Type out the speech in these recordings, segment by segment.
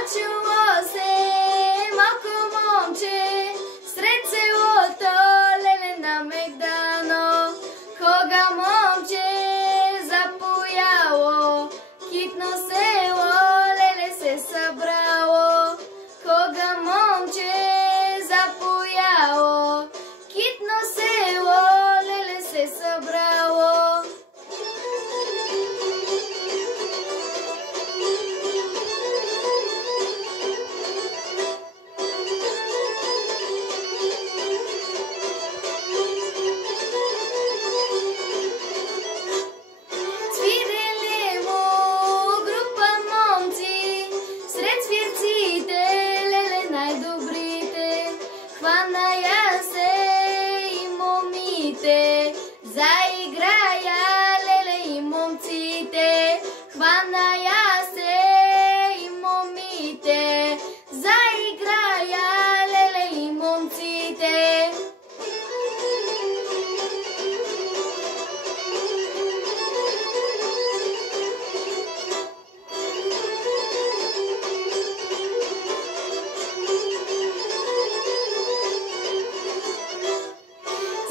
Почуло се малко момче сред селото, леле намегдано. Кога момче запояло, китно село, леле се събрало. Кога момче запояло, китно село, леле се събрало. Хваная се и момите, заиграя, леле, и момците. Хваная се и момите, заиграя, леле, и момците.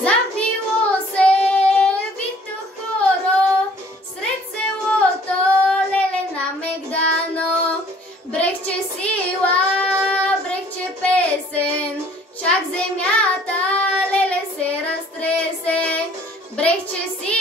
Завило се вито хоро сред селото, леле намегдано. Брехче сила, брехче песен, чак земята, леле се разтресе. Брехче сила.